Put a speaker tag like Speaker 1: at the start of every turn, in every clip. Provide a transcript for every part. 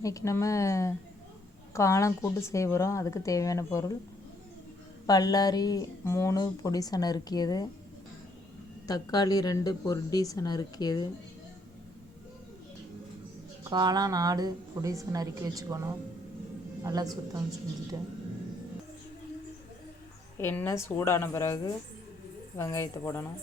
Speaker 1: இன்றைக்கி நம்ம காளான் கூட்டு செய்ய போகிறோம் அதுக்கு தேவையான பொருள் பல்லாரி மூணு பொடிசை நறுக்கியது தக்காளி ரெண்டு பொடிசை நறுக்கியது காளான் நாலு பொடிசை நறுக்கி வச்சுக்கணும். நல்லா சுத்தம் செஞ்சுட்டு. எண்ணெய் சூடான பிறகு வெங்காயத்தை போடணும்.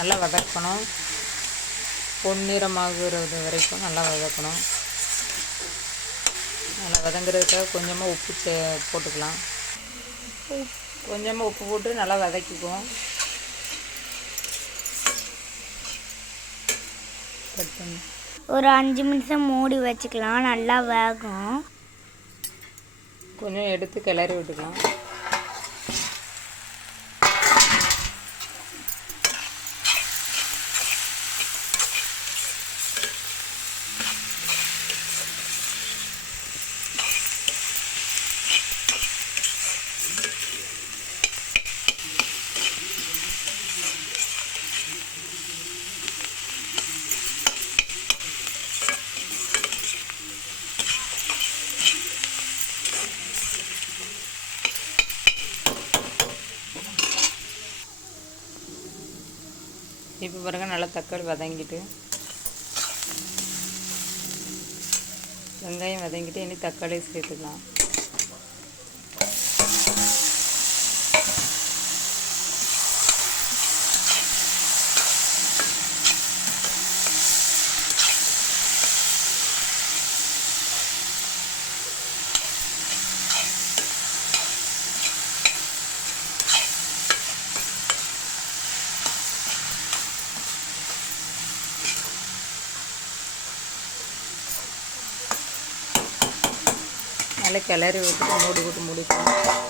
Speaker 1: நல்லா வதக்கணும். பொன்னிறமாகிறது வரைக்கும் நல்லா வதக்கணும். நல்லா வதங்குறதுக்காக கொஞ்சமாக உப்பு சே போட்டுக்கலாம். கொஞ்சமாக உப்பு போட்டு நல்லா வதக்கிக்குவோம்.
Speaker 2: ஒரு அஞ்சு நிமிஷம் மூடி வச்சுக்கலாம் நல்லா வேகும்.
Speaker 1: கொஞ்சம் எடுத்து கிளறி விட்டுக்கலாம். இப்போ பாருங்க நல்லா தக்காளி வதங்கிட்டு. வெங்காயம் வதங்கிட்டு இனி தக்காளி சேர்த்துக்கலாம். நல்லா கிளறி விட்டுட்டு மூடி விட்டு மூடிக்கலாம்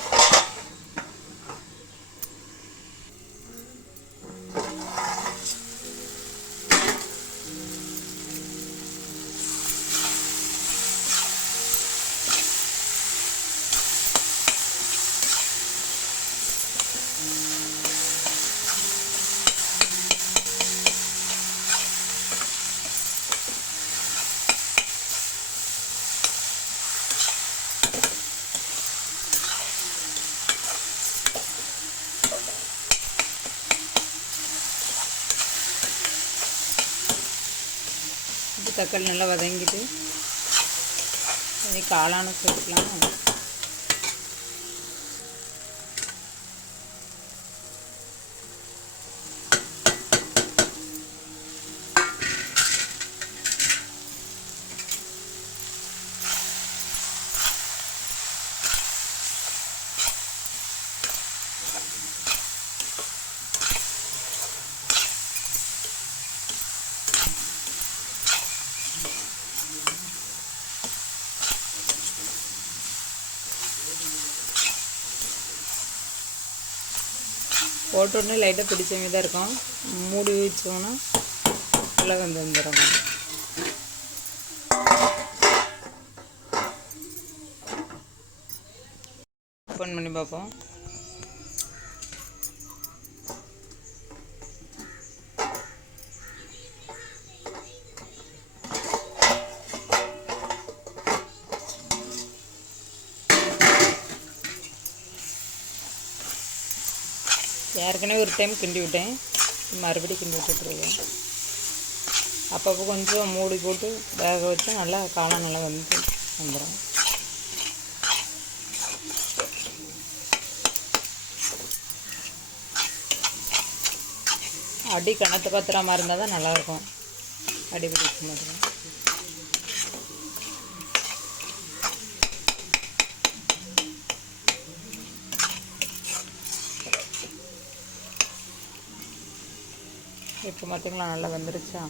Speaker 1: தக்காளி நல்லா வதங்கிட்டு இனி காளான சேர்க்கலாம். போட்டோடனே லைட்டாக பிடிச்ச மாதிரி தான் இருக்கும். மூடி வச்சோன்னா நல்லா வந்து வந்துடும் ஓப்பன் பண்ணி பார்ப்போம். ஏற்கனவே ஒரு டைம் கிண்டி விட்டேன். மறுபடியும் கிண்டி விட்டுட்ருக்கேன் அப்பப்போ கொஞ்சம் மூடி போட்டு வேக வச்சு நல்லா காளான் நல்லா வந்து வந்துடும் அடி கணத்து பத்திரமா இருந்தால் தான் நல்லாயிருக்கும். அடி பிடிக்க மாதிரி இப்போ பார்த்தீங்களா நல்லா வந்துருச்சா?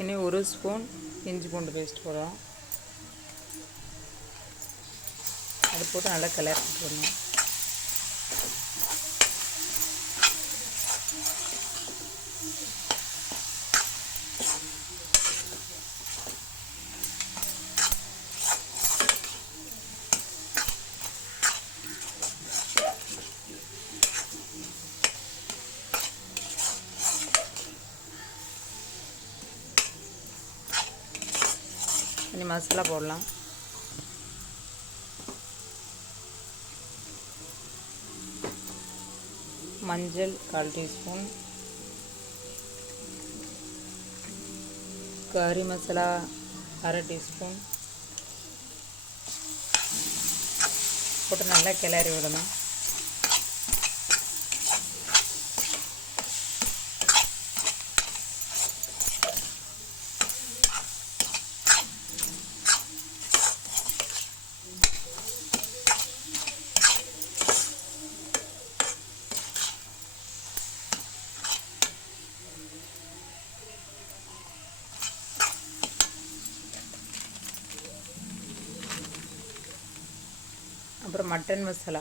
Speaker 1: இனி ஒரு ஸ்பூன் இஞ்சி பூண்டு பேஸ்ட் போடுறோம் அது போட்டு நல்லா கிளறி விட்டுறணும் கொஞ்சம் மசாலா போடலாம். மஞ்சள் கால் டீஸ்பூன். கறி மசாலா அரை டீஸ்பூன். போட்டு நல்லா கிளறி விடணும். அப்புறம் மட்டன் மசாலா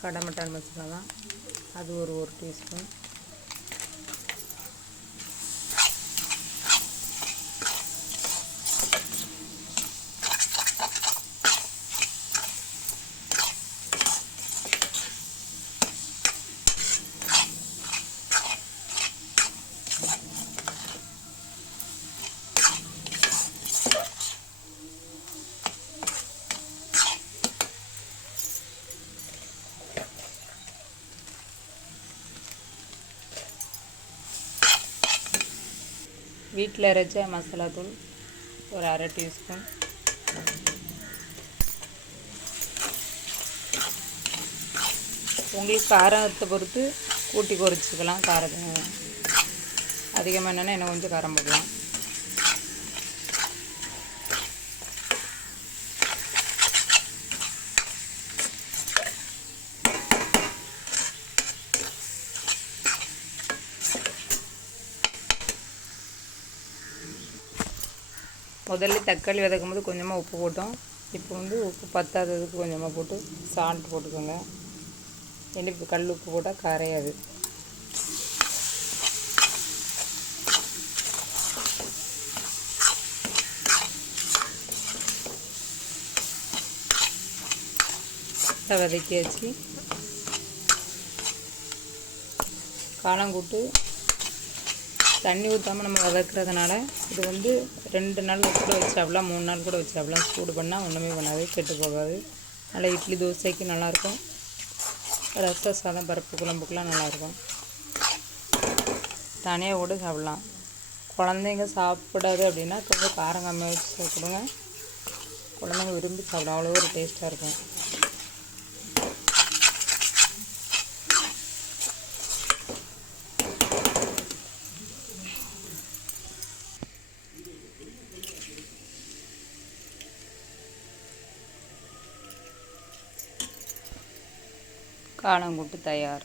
Speaker 1: கடை மட்டன் மசாலா தான். அது ஒரு ஒரு டீஸ்பூன் வீட்டில் அரைச்ச மசாலா தூள் ஒரு அரை டீஸ்பூன். உங்களுக்கு காரத்தை பொறுத்து கூட்டி குறைச்சிக்கலாம் காரத்தை அதிகமாக என்னென்னா இன்னும் கொஞ்சம் காரம் போடலாம். முதல்ல தக்காளி வதக்கும் போது கொஞ்சமாக உப்பு போட்டோம். இப்போ வந்து உப்பு பத்தாததுக்கு கொஞ்சமாக போட்டு சால்ட் போட்டுக்கோங்க. இனிப்பு கல் உப்பு போட்டால் கரையாது. நல்லா வதக்கியாச்சு. காளாங்கூட்டு தண்ணி ஊற்றாமல் நம்ம வளர்க்குறதுனால இது வந்து ரெண்டு நாள் கூட வச்சாப்லாம் மூணு நாள் கூட வச்சாப்லாம் சூடு பண்ணால் ஒன்றுமே பண்ணாது கெட்டு போகாது. நல்லா இட்லி தோசைக்கு நல்லாயிருக்கும் ரச சாதம் பருப்பு குழம்புக்கெலாம் நல்லாயிருக்கும் தனியாக கூட சாப்பிட்லாம் குழந்தைங்க சாப்பிடாது அப்படின்னா கொஞ்சம் காரம் கம்மியாக வச்சு கொடுங்க குழந்தைங்க விரும்பி சாப்பிடும் அவ்வளோ ஒரு டேஸ்ட்டாக இருக்கும். காளாங்கூட்டு தயார்.